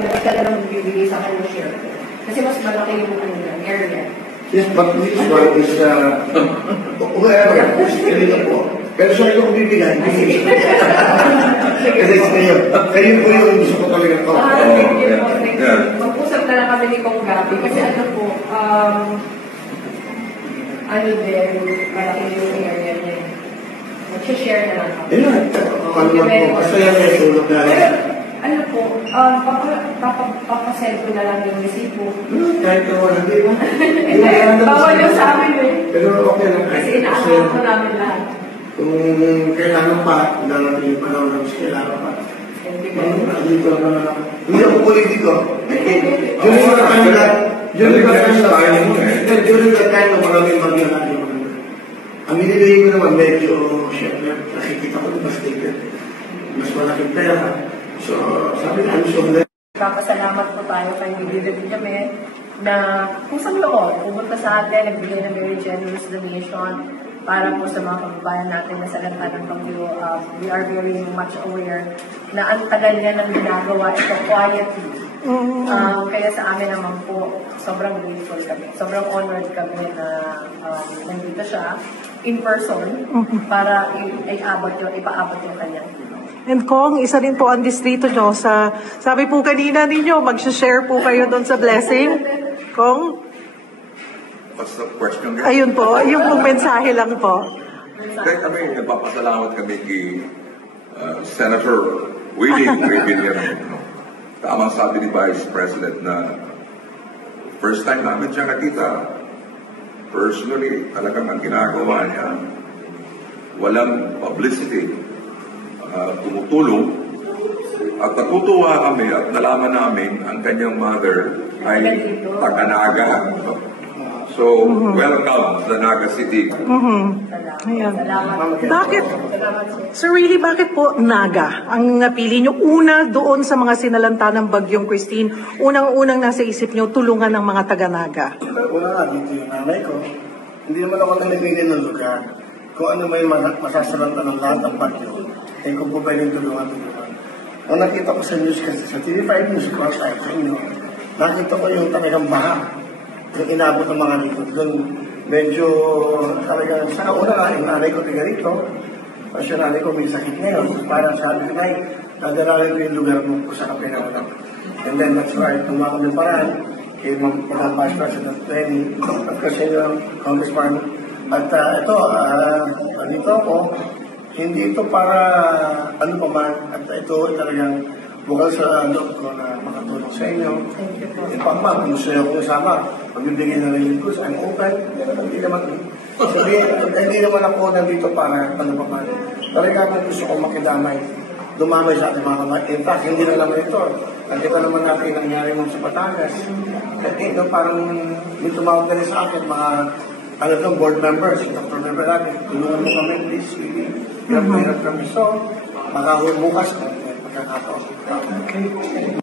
Ka na lang bibigay sa kanya share. Kasi mas malaki yung area. Yes, but this one is, kanina po. Pero sa iyo kung bibigay, kasi kayo. Kayo po yung gusto ko talaga ko. Mag-usap na lang kami ni Kong Gabi. Kasi ano po, ano din, malaki yung area niya. Mag-share na lang kami. Ayun, po. Masaya na yung tulog na rin. Ano po, papasend ko na lang yung resibo. Kahit na wala, di ba? Bawal yung sa amin eh. Pero okay lang. Kasi inaakot ko namin lahat. Kung kailangan pa, darating yung panahon na mas kailangan pa. Dito na lang. Hindi ako politiko. During the time that, during the time na maraming magyanahin mo naman. Ang binibigay ko naman, medyo, syempre, nakikita ko na mas ticket. Mas malaking pera. So, sabi na, Papasalamat po tayo kay David kami na kusang loob, pumunta sa atin, nagbigay ng very generous donation para po sa mga kababayan natin na sa lanta ng Bagyo. We are very much aware na ang tagal niya ng ginagawa ito quietly. Kaya sa amin naman po, sobrang grateful kami. Sobrang honored kami na nandito siya in person para ipaabot yung kanyang. And Kong, isa rin po ang distrito nyo sa, sabi po kanina ninyo, mag-share po kayo doon sa blessing. Kong? What's the question? Ayun po, yung pong mensahe lang po. Kaya kami, nagpapasalamat kami kay Senator Willie Revillame. Tamang sabi ni Vice President na first time namin siya nakita. Personally, talagang ang ginagawa niya, walang publicity. Tumutulong at natutuwa kami at nalaman namin ang kanyang mother ay taga-Naga. So, welcome sa Naga City. Ayan. Bakit, Sir Willie, bakit po Naga ang napili nyo? Una doon sa mga sinalanta ng Bagyong Christine, unang-unang nasa isip nyo, tulungan ng mga taga-Naga. Una nga, dito yung nanay ko. Hindi naman ako nalipinin ng lugar. Kung ano may masasalanta ng lahat ng Bagyo. Eh kung po pwedeng tulungan. Ang nakita ko sa news kasi, sa TV5 News ko, sa inyo, nakita ko yung talagang baha. Yung inabot ng mga rito. Doon, medyo talagang, sa una nga, yung nanay ko tiga rito. Kasi yung nanay ko may sakit ngayon. Parang sabi ko, nay, dadalawin ko yung lugar mo kung sa kapinaunang. And then, that's right, tumawag ng paraan. Kay mga Vice President Lenny, at kasi yung Congressman. At ito, dito ako, hindi ito para ano pa man, at ito talagang bukal sa loob ko na makatulong sa inyo. Ipamang, kung gusto nyo kung isama, magbibigay na rin yung I'm open. Hindi naman ako nandito para ano pa man. Talagang gusto ko makidamay, dumamay sa ating mga kamay. In fact, hindi na naman ito. Nakita naman natin ang nangyari mo sa Batangas. At ito parang yung tumawag na rin sa akin, mga board members, Dr. Member natin, tulungan mo kami, please. Hirap kami. So, bukas na, pagkakataon. Okay.